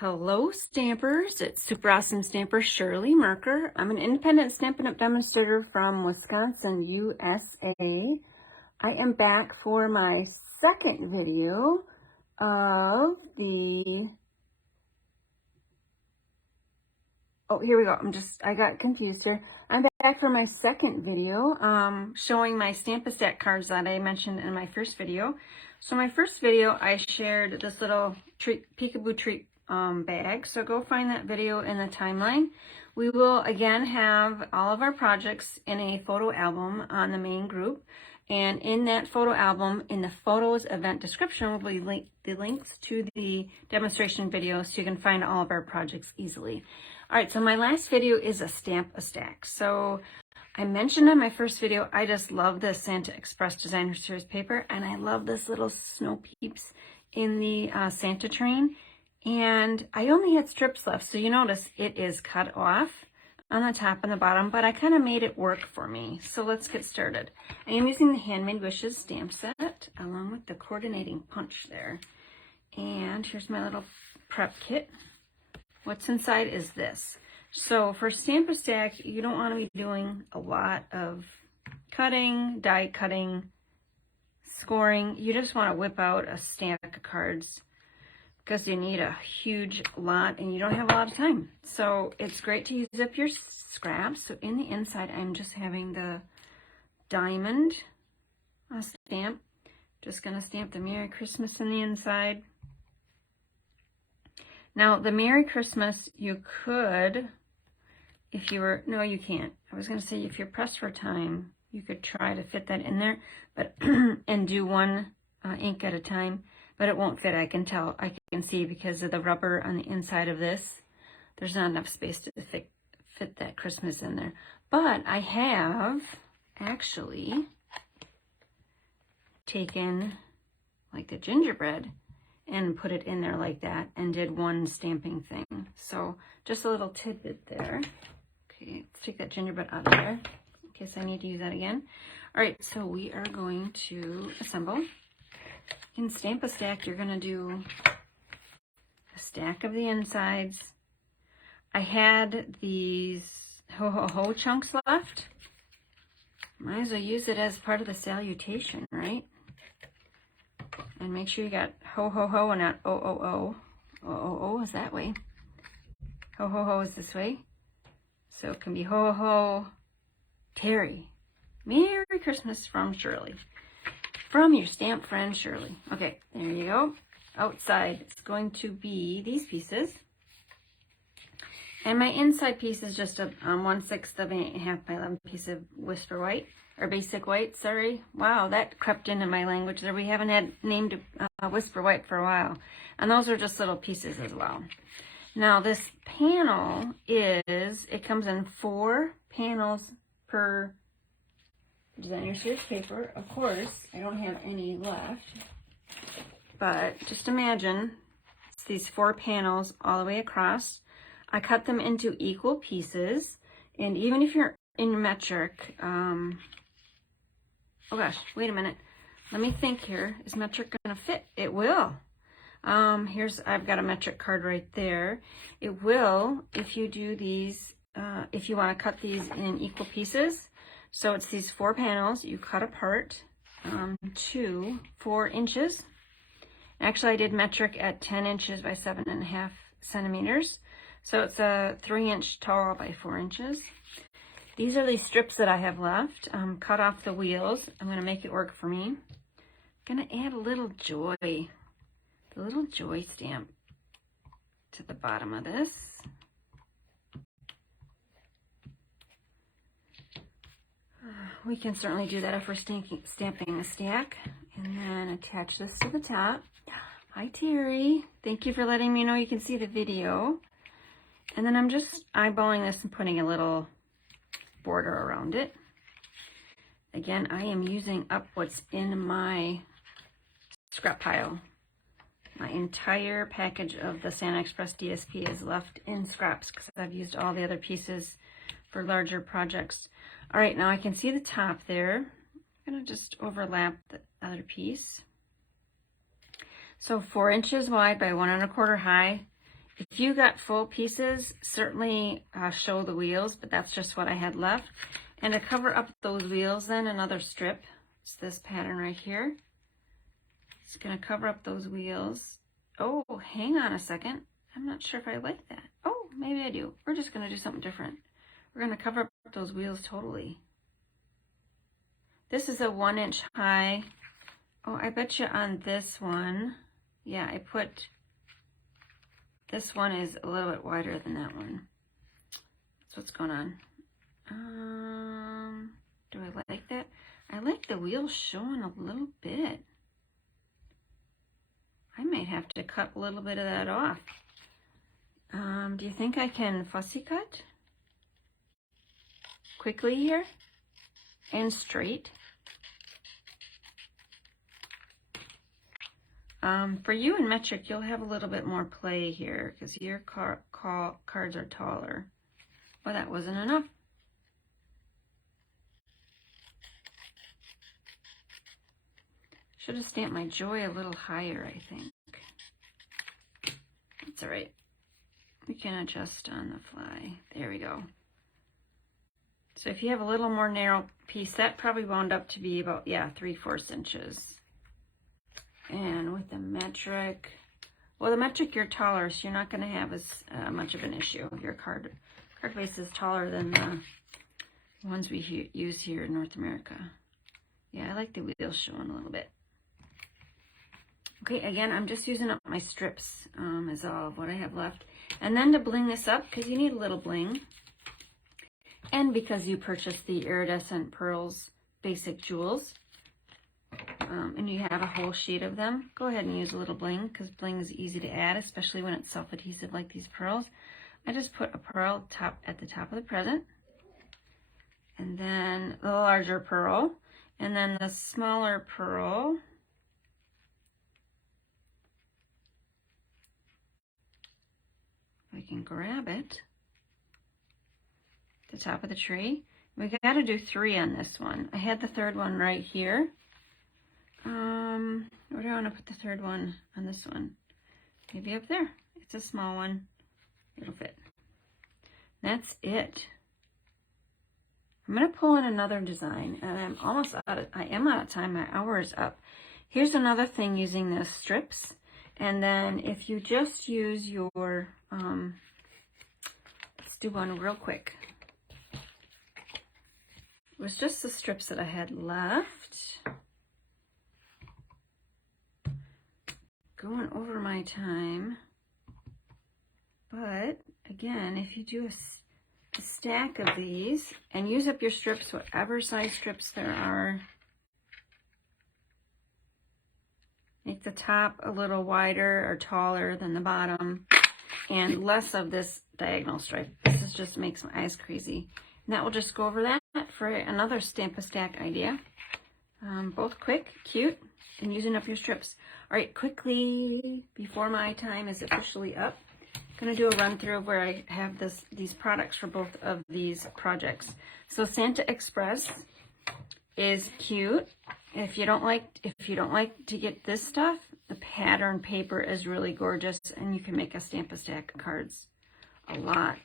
Hello Stampers, it's Super Awesome Stamper Shirley Merker. I'm an independent Stampin' Up! Demonstrator from Wisconsin, USA. I am back for my second video of the... Oh, here we go. I got confused here. I'm back for my second video showing my Stamp-A-Stack cards that I mentioned in my first video. So my first video, I shared this little peekaboo treat bag. So go find that video in the timeline. We will again have all of our projects in a photo album on the main group. And in that photo album, in the photos event description, will be the links to the demonstration video so you can find all of our projects easily. All right, so my last video is a Stamp-A-Stack. So I mentioned in my first video, I just love this Santa Express Designer Series paper, and I love this little snow peeps in the Santa train. And I only had strips left, so you notice it is cut off on the top and the bottom, but I kind of made it work for me. So let's get started. I am using the Handmade Wishes stamp set along with the coordinating punch there. And here's my little prep kit. What's inside is this. So for Stamp-A-Stack, you don't want to be doing a lot of cutting, die cutting, scoring. You just want to whip out a stack of cards because you need a huge lot and you don't have a lot of time. So it's great to use up your scraps. So in the inside, I'm just having the diamond stamp. Just going to stamp the Merry Christmas in the inside. Now, the Merry Christmas, you could, if you were, no, you can't. I was going to say, if you're pressed for time, you could try to fit that in there, but and do one ink at a time, but it won't fit. I can tell, I can see because of the rubber on the inside of this. There's not enough space to fit that Christmas in there. But I have actually taken like the gingerbread and put it in there like that and did one stamping thing. So just a little tidbit there. Okay, let's take that gingerbread out of there in case I need to use that again. All right, so we are going to assemble. In Stamp-A-Stack, you're gonna do a stack of the insides. I had these ho-ho-ho chunks left. Might as well use it as part of the salutation, right? And make sure you got ho-ho-ho and not o-o-o. O-o-o is that way. Ho-ho-ho is this way. So it can be ho-ho-ho, Terry. Merry Christmas from Shirley. From your stamp friend, Shirley. Okay, there you go. Outside, it's going to be these pieces. And my inside piece is just a 1/6 of an 8.5 by 11 piece of Whisper White. Or Basic White, sorry. Wow, that crept into my language there. We haven't had named Whisper White for a while. And those are just little pieces as well. Now this panel it comes in 4 panels per Designer Series paper. Of course, I don't have any left. But just imagine it's these 4 panels all the way across. I cut them into equal pieces. And even if you're in metric, oh gosh, wait a minute. Let me think here. Is metric gonna fit? It will. I've got a metric card right there. It will if you do these, if you wanna cut these in equal pieces. So it's these 4 panels you cut apart to 4 inches. Actually, I did metric at 10 inches by 7.5 centimeters. So it's a 3-inch tall by 4 inches. These are these strips that I have left. Cut off the wheels. I'm going to make it work for me. I'm going to add a little joy, the little joy stamp to the bottom of this. We can certainly do that if we're stamping a stack. And then attach this to the top. Hi, Terry. Thank you for letting me know you can see the video. And then I'm just eyeballing this and putting a little border around it. Again, I am using up what's in my scrap pile. My entire package of the Santa Express DSP is left in scraps because I've used all the other pieces for larger projects. All right, now I can see the top there. I'm gonna just overlap the other piece. So 4 inches wide by 1 1/4 high If you got full pieces, certainly show the wheels, but that's just what I had left. And to cover up those wheels, then another strip. It's this pattern right here. It's going to cover up those wheels. Oh, hang on a second. I'm not sure if I like that. Oh, maybe I do. We're just going to do something different. We're going to cover up those wheels totally. This is a 1-inch high. Oh, I bet you on this one, yeah, I put, this one is a little bit wider than that one. That's what's going on. Do I like that? I like the wheels showing a little bit. I might have to cut a little bit of that off. Do you think I can fussy cut quickly here and straight? For you in metric, you'll have a little bit more play here because your cards are taller. Well, that wasn't enough. Should have stamped my joy a little higher, I think. That's all right. We can adjust on the fly. There we go. So if you have a little more narrow piece, that probably wound up to be about, yeah, 3/4 inches. And with the metric, well, the metric, you're taller, so you're not going to have as much of an issue. Your card base is taller than the ones we use here in North America. Yeah, I like the wheels showing a little bit. Okay, again, I'm just using up my strips is all of what I have left. And then to bling this up, because you need a little bling, and because you purchased the iridescent pearls basic jewels, and you have a whole sheet of them, go ahead and use a little bling, because bling is easy to add, especially when it's self-adhesive like these pearls. I just put a pearl at the top of the present, and then the larger pearl, and then the smaller pearl. I can grab it, the top of the tree. We got to do 3 on this one. I had the third one right here. Where do I want to put the third one on this one? Maybe up there. It's a small one. It'll fit. That's it. I'm going to pull in another design, and I am out of time. My hour is up. Here's another thing using the strips. And then if you just use your, let's do one real quick. It was just the strips that I had left. Going over my time. But again, if you do a stack of these and use up your strips, whatever size strips there are, make the top a little wider or taller than the bottom, and less of this diagonal stripe. This just makes my eyes crazy. And that will just go over that for another Stamp-A-Stack idea. Both quick, cute, and using up your strips. All right, quickly, before my time is officially up, I'm going to do a run through of where I have these products for both of these projects. So Santa Express is cute. If you don't like to get this stuff, the pattern paper is really gorgeous, and you can make a Stamp-A-Stack cards. A lot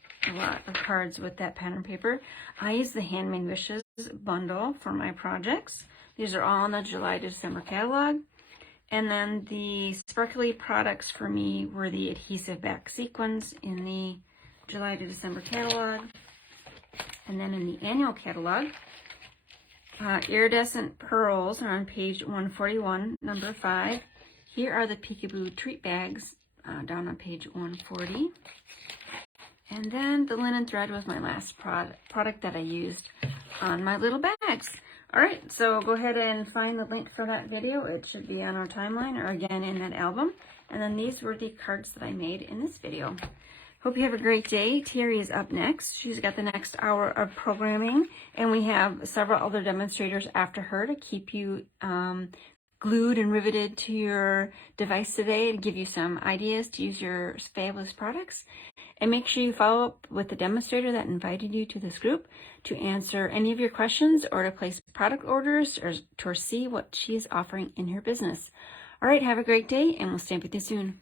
of cards with that pattern paper. I use the Handmade Wishes bundle for my projects. These are all in the July to December catalog. And then the sparkly products for me were the adhesive back sequins in the July to December catalog. And then in the annual catalog, iridescent pearls are on page 141, number 5. Here are the Peekaboo treat bags down on page 140. And then the linen thread was my last product that I used on my little bags. All right, so go ahead and find the link for that video. It should be on our timeline or again in that album. And then these were the cards that I made in this video. Hope you have a great day. Terry is up next. She's got the next hour of programming, and we have several other demonstrators after her to keep you glued and riveted to your device today and give you some ideas to use your fabulous products. And make sure you follow up with the demonstrator that invited you to this group to answer any of your questions or to place product orders or to see what she is offering in her business. All right, have a great day, and we'll stamp with you soon.